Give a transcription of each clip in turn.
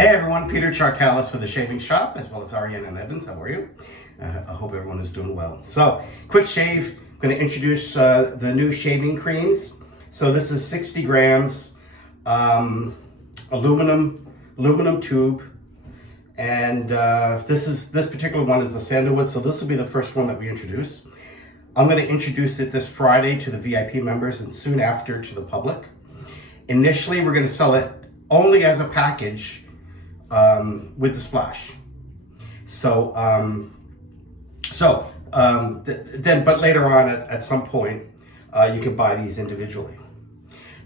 Hey everyone, Peter Charkalis for the Shaving Shop, as well as Ariana Evans. How are you? I hope everyone is doing well. So, quick shave. I'm going to introduce the new shaving creams. So this is 60 grams, aluminum tube, and this particular one is the Sandalwood. So this will be the first one that we introduce. I'm going to introduce it this Friday to the VIP members and soon after to the public. Initially, we're going to sell it only as a package with the splash. But later on at some point, you can buy these individually.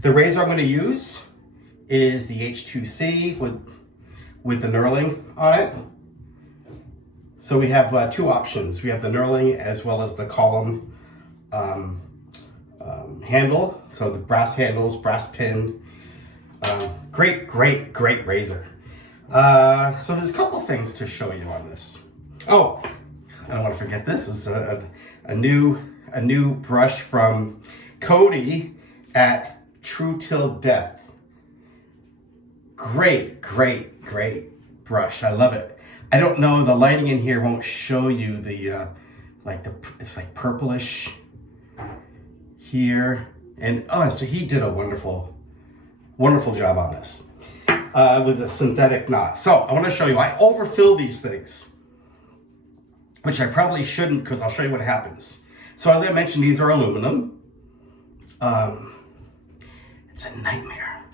The razor I'm going to use is the H2C with the knurling on it. So we have two options. We have the knurling as well as the column handle. So the brass handles, brass pin. Great razor. So there's a couple things to show you on this. Oh, I don't want to forget this. This is a new brush from Cody at True Till Death. Great brush. I love it. I don't know, the lighting in here won't show you the it's like purplish here. And so he did a wonderful job on this. With a synthetic knot. So I want to show you, I overfill these things, which I probably shouldn't, because I'll show you what happens. So as I mentioned, these are aluminum. It's a nightmare,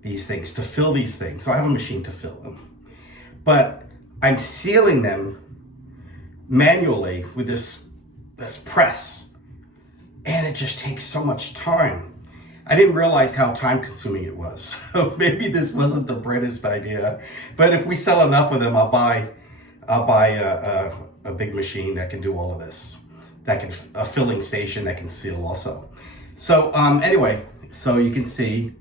these things, to fill these things. So I have a machine to fill them. But I'm sealing them manually with this press. And it just takes so much time. I didn't realize how time consuming it was. So maybe this wasn't the brightest idea, but if we sell enough of them, I'll buy a big machine that can do all of this. A filling station that can seal also. So anyway, so you can see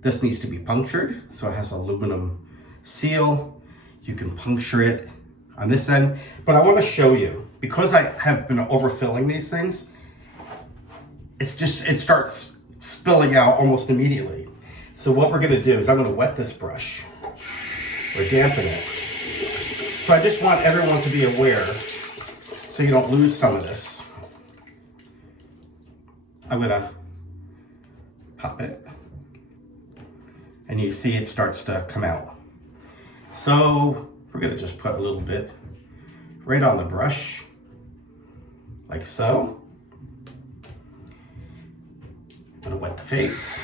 this needs to be punctured. So it has aluminum seal. You can puncture it on this end, but I want to show you, because I have been overfilling these things, it starts spilling out almost immediately. So what we're going to do is I'm going to wet this brush or dampen it. So I just want everyone to be aware so you don't lose some of this. I'm going to pop it and you see it starts to come out. So we're going to just put a little bit right on the brush like so. I'm gonna wet the face.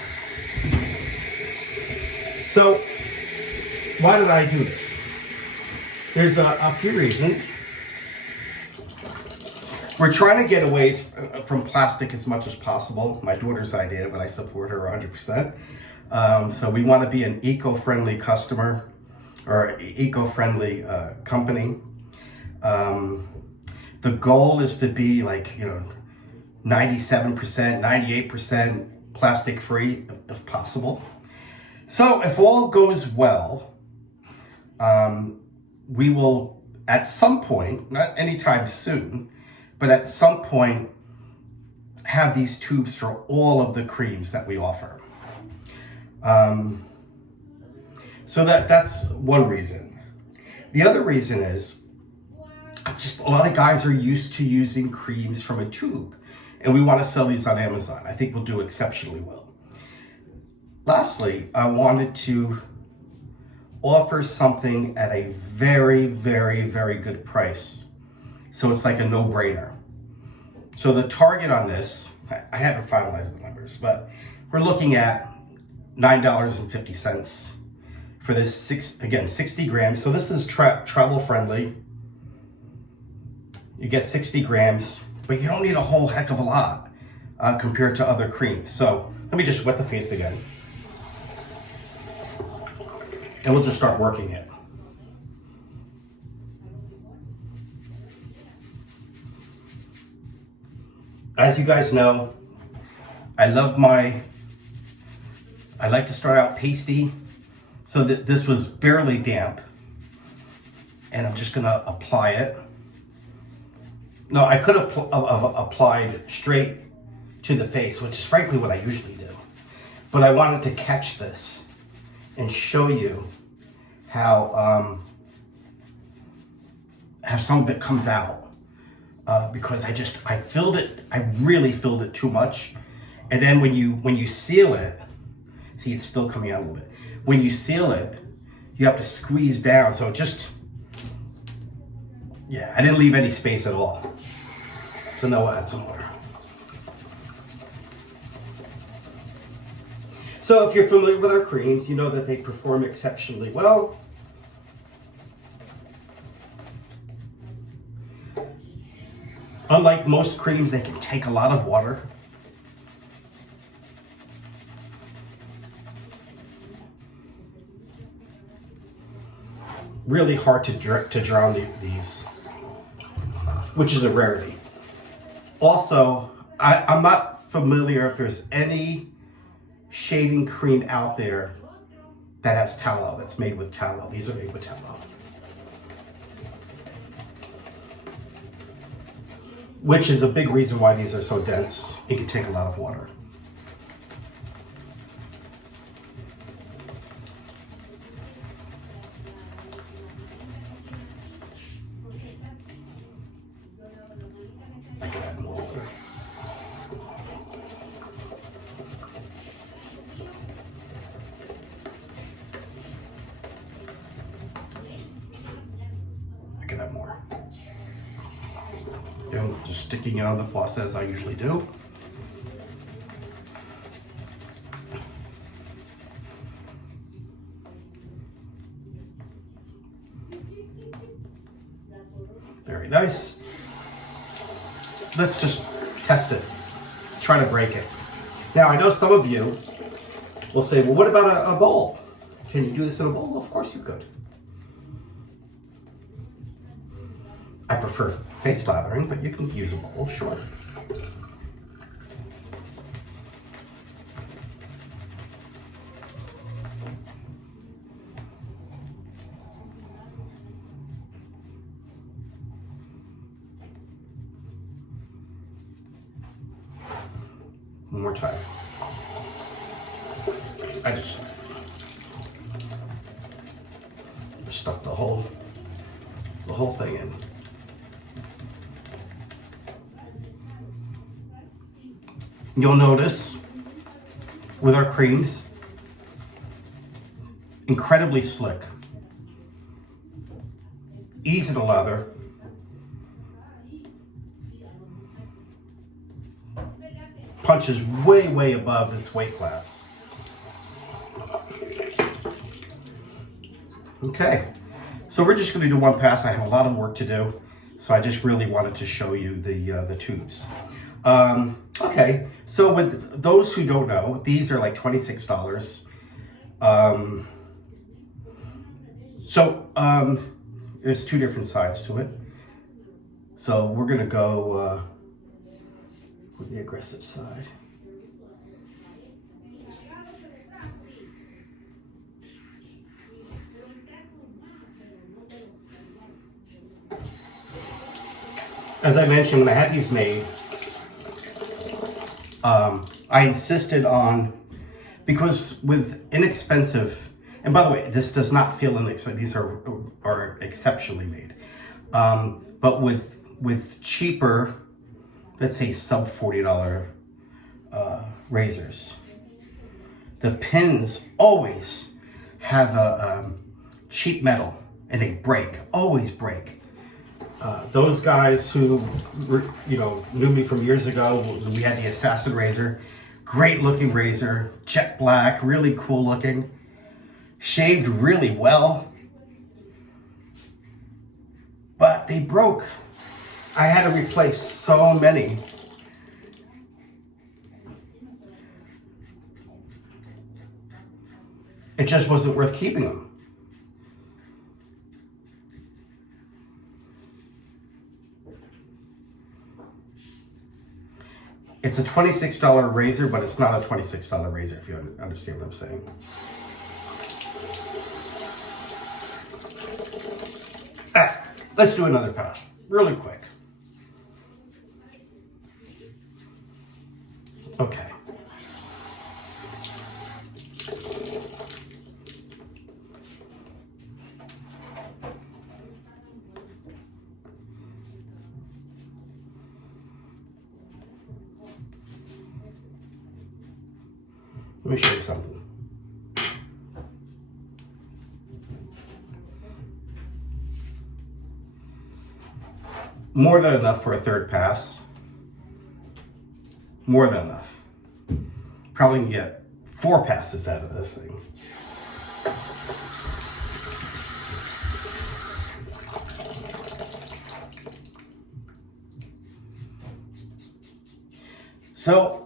So, why did I do this? There's a few reasons. We're trying to get away from plastic as much as possible. My daughter's idea, but I support her 100%. So we want to be an eco-friendly customer or eco-friendly company. The goal is to be 97%, 98% plastic free if possible. So if all goes well, we will at some point, not anytime soon, but at some point have these tubes for all of the creams that we offer. So that's one reason. The other reason is just a lot of guys are used to using creams from a tube. And we want to sell these on Amazon. I think we'll do exceptionally well. Lastly, I wanted to offer something at a very good price. So it's like a no-brainer. So the target on this, I haven't finalized the numbers, but we're looking at $9.50 for this 60 grams. So this is travel friendly. You get 60 grams. But you don't need a whole heck of a lot compared to other creams. So let me just wet the face again. And we'll just start working it. As you guys know, I like to start out pasty. So that this was barely damp. And I'm just gonna apply it. No, I could have applied straight to the face, which is frankly what I usually do. But I wanted to catch this and show you how some of it comes out because I filled it. I really filled it too much, and then when you seal it, see it's still coming out a little bit. When you seal it, you have to squeeze down. So yeah, I didn't leave any space at all. So now we'll add some water. So if you're familiar with our creams, you know that they perform exceptionally well. Unlike most creams, they can take a lot of water. Really hard to drown these, which is a rarity. Also, I'm not familiar if there's any shaving cream out there that has tallow, that's made with tallow. These are made with tallow. Which is a big reason why these are so dense. It can take a lot of water. I can add more water. I can add more. Just sticking it on the faucet as I usually do. Very nice. Let's just test it. Let's try to break it. Now, I know some of you will say, well, what about a bowl? Can you do this in a bowl? Well, of course you could. I prefer face lathering, but you can use a bowl, sure. One more time. I just stuck the whole thing in. You'll notice with our creams, incredibly slick, easy to lather, punches way above its weight class. Okay, so we're just going to do one pass. I have a lot of work to do, so I just really wanted to show you the tubes. Okay, so with those who don't know, these are like $26. There's two different sides to it. So we're gonna go with the aggressive side. As I mentioned, when I had these made, I insisted on, because with inexpensive, and by the way, this does not feel inexpensive, these are exceptionally made. But with cheaper, let's say sub $40 razors, the pins always have a cheap metal and they break, always break. Those guys who knew me from years ago, we had the Assassin razor, great looking razor, jet black, really cool looking, shaved really well, but they broke. I had to replace so many. It just wasn't worth keeping them. It's a $26 razor, but it's not a $26 razor, if you understand what I'm saying. Let's do another pass, really quick. Okay. Let me show you something. More than enough for a third pass. More than enough. Probably can get 4 passes out of this thing. So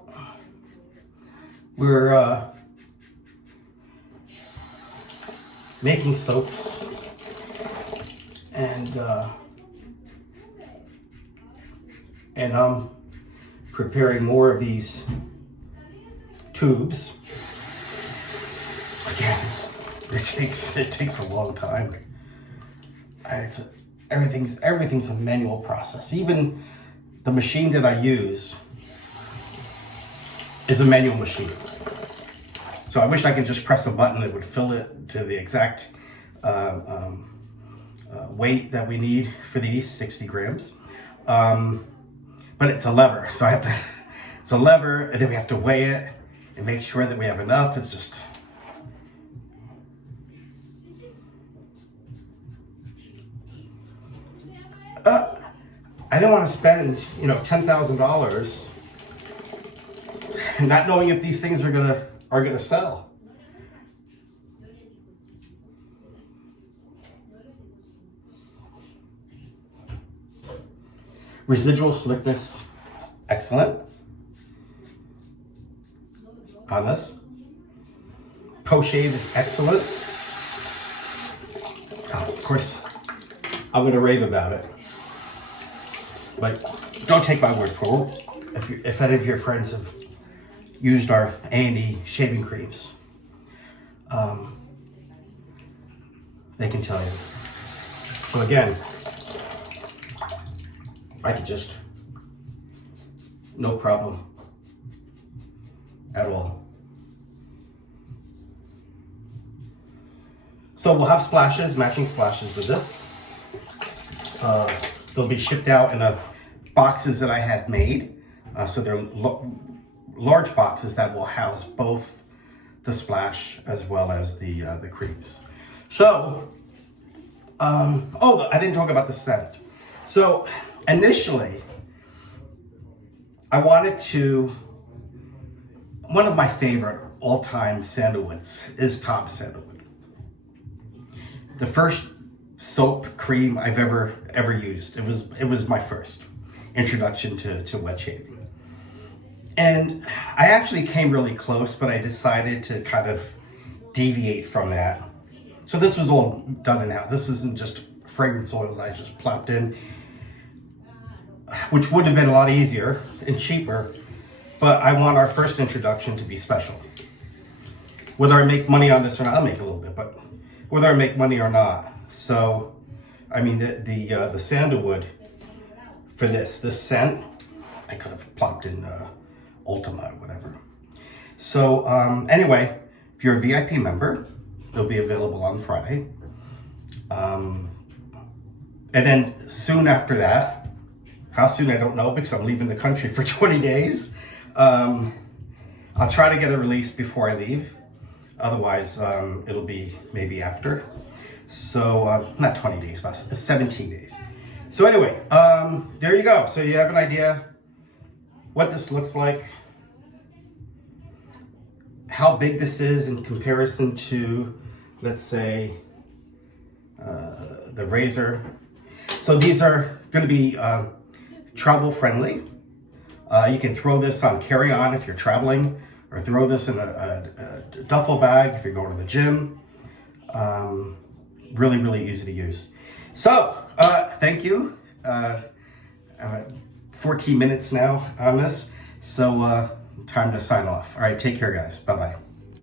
we're making soaps, and I'm preparing more of these tubes. Again, it takes a long time. Everything's a manual process. Even the machine that I use is a manual machine. So I wish I could just press a button that would fill it to the exact weight that we need for these 60 grams. But it's a lever, so it's a lever, and then we have to weigh it and make sure that we have enough. It's just, I didn't want to spend, $10,000 not knowing if these things are gonna sell. Residual slickness, excellent on this. Post-shave is excellent. Of course, I'm going to rave about it. But don't take my word for it. If any of your friends have used our A&E shaving creams, they can tell you. So again, I could just, no problem at all. So we'll have splashes, matching splashes of this. They'll be shipped out in boxes that I had made. So they're large boxes that will house both the splash as well as the creams. So, I didn't talk about the scent. So initially, I wanted one of my favorite all-time sandalwoods is Top Sandalwood. The first soap cream I've ever used. It was my first introduction to wet shaving. And I actually came really close, but I decided to kind of deviate from that. So this was all done in-house. This isn't just fragrance oils I just plopped in, which would have been a lot easier and cheaper, but I want our first introduction to be special. Whether I make money on this or not, I'll make a little bit, but whether I make money or not. So, I mean, the sandalwood for this scent, I could have plopped in Ultima or whatever. So, anyway, if you're a VIP member, they'll be available on Friday. And then soon after that, how soon I don't know because I'm leaving the country for 20 days. I'll try to get a release before I leave. Otherwise, it'll be maybe after. So, not 20 days, but 17 days. So anyway, there you go. So you have an idea what this looks like, how big this is in comparison to, let's say, the razor. So these are going to be travel friendly. You can throw this on carry-on if you're traveling, or throw this in a duffel bag if you're going to the gym. Really, really easy to use. So, thank you. 14 minutes now on this. So, time to sign off. All right, take care, guys. Bye-bye.